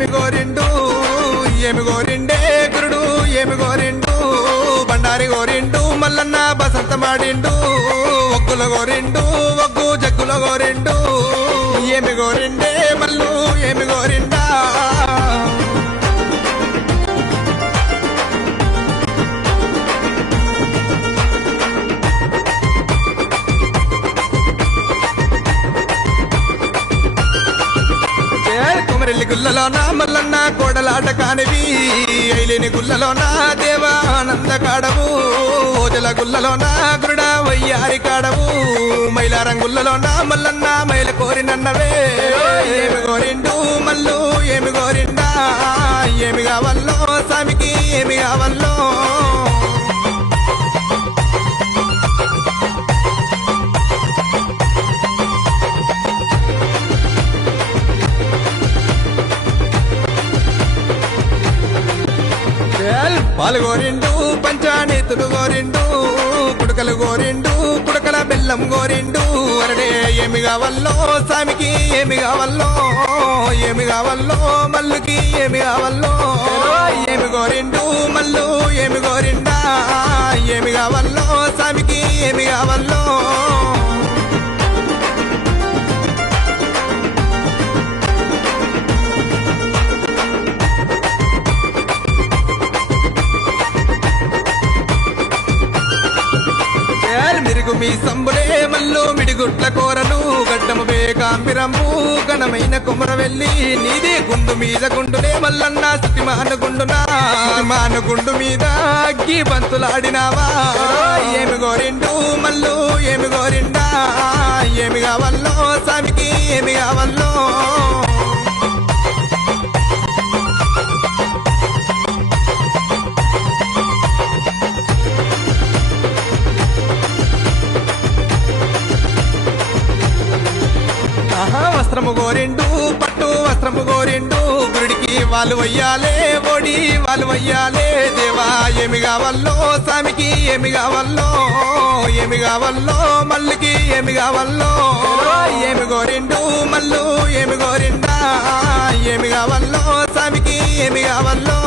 ఏమి గోరిండు ఏమి గోరిండే గురుడు ఏమి గోరిండు బండారి గోరిండు మల్లన్న బసంత మాడిండు ఒగ్గుల గోరిండు ఒగ్గు జగ్గుల గోరిండు ఏమి గోరిండే మల్లు ఏమి గోరిండా కుమరెల్లి గుల్లలోనా మల్లన్న కోడలాట కానివి ఐలేని గుల్లలోనా దేవానంద కాడవు ఓజల గుల్లలోనా గురుడ వయ్యారి కాడవు మైలారం గుల్లలోనా మల్లన్న మైల కోరినన్నవే ఏమి గోరిండు మల్లు ఏమి గోరిండా ఏమి కావల్లో స్వామికి ఏమి కావల్లో పాలు గోరిండు పంచానీతులు గోరిండు కుడకలు గోరిండు కుడకల బెల్లం గోరిండు అరడే ఏమి కావల్లో స్వామికి ఏమి కావల్లో ఏమి కావల్లో మల్లుకి ఏమి కావల్లో ఏమి గోరిండు మల్లు ఏమి గోరిండా ఏమి కావల్లో స్వామికి ఏమి కావల్లో మిరుగు మీ సంబులే మల్లు మిడిగుట్ల కోరలు గడ్డము బేకాంపిరము ఘనమైన కుమరవెల్లి నీది గుండు మీద గుండునే మల్లన్న స్థితి మానుగుండు మీద అగ్గి బంతులాడినావా ఏమి గోరిండు మల్లు ఏమి గోరిండా ఏమి కావల్లో స్వామికి ఏమి కావల్లో వస్త్రము గోరిండు పట్టు వస్త్రము గోరిండు గురుడికి వాళ్ళు వయ్యాలే ఓడి వాళ్ళు వయ్యాలే దేవా ఏమి కావల్లో స్వామికి ఏమి కావల్లో ఏమి కావల్లో మల్లుకి ఏమి కావల్లో ఏమి గోరిండు మల్లు ఏమి గోరిండా ఏమి కావల్లో స్వామికి ఏమి కావల్లో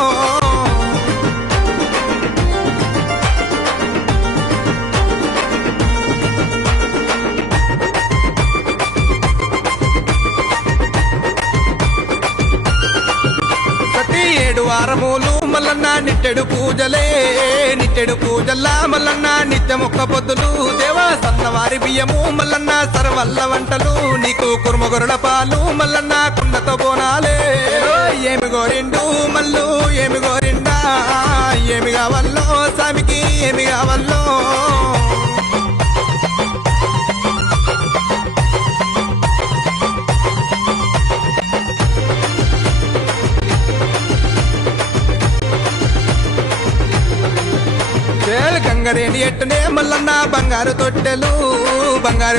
ఏడు వారములు మల్లన్న నిట్టెడు పూజల్లా మల్లన్న నిత్య మొక్క పొద్దులు దేవా సన్నవారి బియ్యము మల్లన్న సర్వల్ల వంటలు నీకు కుర్మగొరల పాలు మల్లన్న కుండతో బోనాలే ఏమి గోరిండు మల్లు ఏమి గోరిండా ఏమి కావల్లో స్వామికి ఏమి కావల్లో గంగరేణి ఎట్టునే మల్లన్న బంగారు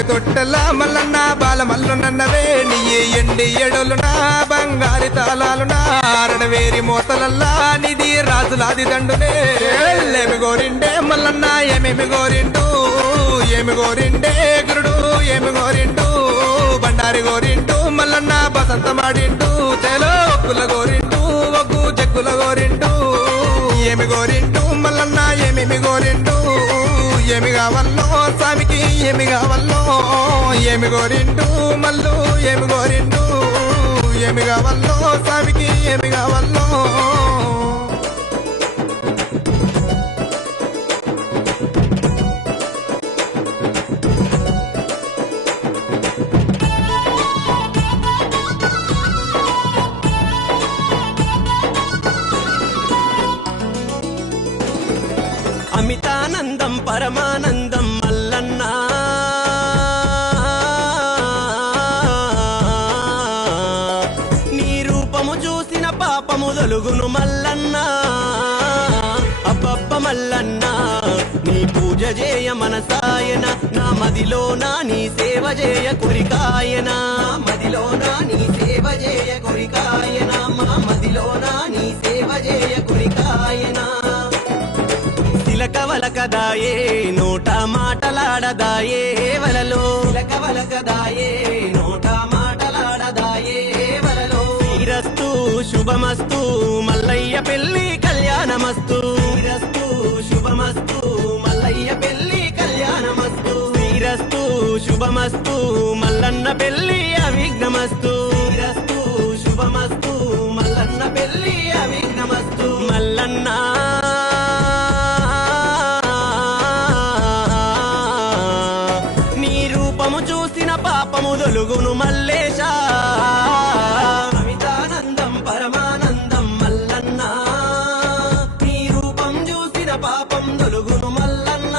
తొట్టెల మల్లన్న బాల మల్లున్నవే నీ ఎండి ఎడలునా బంగారు తాళాలునా అరణవేరి మోతలల్లా నిధి రాజులాది దండునే ఏమి గోరిండే మల్లన్న ఏమేమి గోరిండు ఏమి గోరిండే గురుడు ఏమి గోరిండు బండారి గోరిండు మల్లన్న బసంత మాడిండు తెలో ఒక్కుల గోరిండు ఒగ్గు జగ్గుల గోరిండు ఏమి గోరిండు మల్లన్న ఏమేమి గోరిండు ఏమి కావల్లో స్వామికి ఏమి కావల్లో ఏమి గోరిండు మల్లు ఏమి గోరిండు ఏమి కావల్లో స్వామికి ఏమి కావల్లో అమితానందం పరమానందం మల్లన్న నీ రూపము చూసిన పాపము దొలుగును మల్లన్న అబ్బబ్బ మల్లన్న నీ పూజ చేయ మనసాయన నా మదిలోన నీ సేవ చేయ కొరికాయన మదిలోన నీ సేవ చేయ కొరికాయన మా మదిలోన నీ సేవ చేయ కొరికాయన తిలకవలకదాయే నోట మాటలాడదాయే వలలో తిలకవలకదాయే నోట మాటలాడదాయే వలలో శ్రీరస్తు శుభమస్తు మల్లయ్య పెళ్లి కళ్యాణమస్తు శ్రీరస్తు శుభమస్తు మల్లయ్య పెళ్లి కళ్యాణమస్తు శ్రీరస్తు శుభమస్తు మల్లన్న పెళ్లి అవిఘ్నమస్తు శ్రీరస్తు శుభమస్తు మల్లన్న పెళ్లి అవిఘ్నమస్తు మల్లన్న నీ రూపము చూసిన పాపము దొలుగును మల్లేశా అమితానందం పరమానందం మల్లన్న నీ రూపం చూసిన పాపం దొలుగును మల్లన్న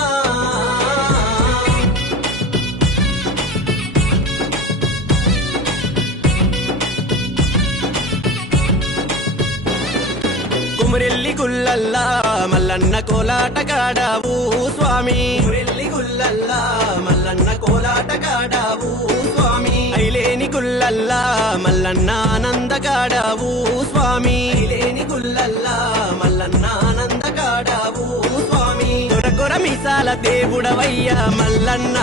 కుమరెల్లి గుల్లల్లా మల్లన్న కోలాటగాడావు స్వామి కుమరెల్లి గుల్లల్లా మల్లన్న కోలాటగాడావు స్వామి ఐలేని గుల్లల్లా మల్లన్న ఆనందగాడావు స్వామి ఐలేని గుల్లల్లా మల్లన్న ఆనందగాడావు స్వామి కొర మిసాల దేవుడవయ్యా మల్లన్న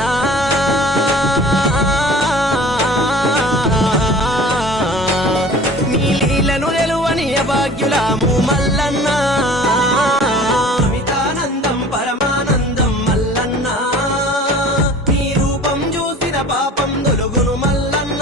నీ లీలను నిలువని అభాగ్యులాము మల్లన్న అమితానందం పరమానందం మల్లన్న నీ రూపం చూసిన పాపం దొలుగును మల్లన్న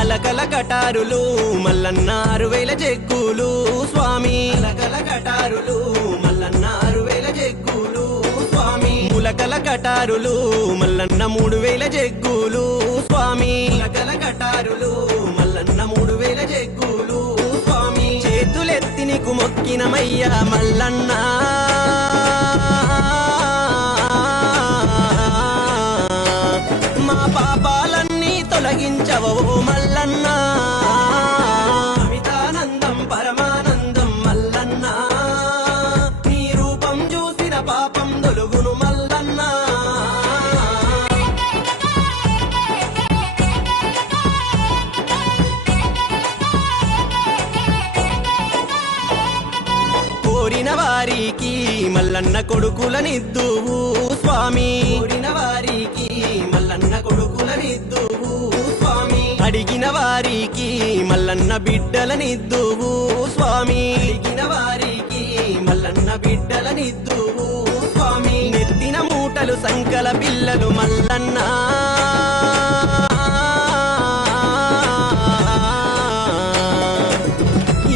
అలకల కటారులు మల్లన్న 6000 జగ్గులు స్వామి అలకల కటారులు మల్లన్న 6000 జగ్గులు స్వామి ములకల కటారులు మల్లన్న 3000 జగ్గులు స్వామి ములకల కటారులు మల్లన్న 3000 జగ్గులు స్వామి చేతులెత్తి నీకు మొక్కినమయ్యా మల్లన్న మా పాపాలన్నీ తొలగించవో మల్లన్న అమితానందం పరమానందం మల్లన్న నీ రూపం చూసిన పాపం దొలుగును మల్లన్న కోరిన వారికి మల్లన్న కొడుకులనిద్దువు స్వామి కోరిన వారికి మల్లన్న కొడుకులనిద్దువు స్వామి అడిగిన వారికి మల్లన్న బిడ్డలనిద్దువు స్వామి అడిగిన వారికి మల్లన్న బిడ్డలనిద్దువు స్వామి నెత్తిన మూటలు సంకల పిల్లలు మల్లన్న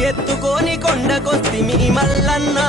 ఎత్తుకొని కొండకొస్తిమి మల్లన్న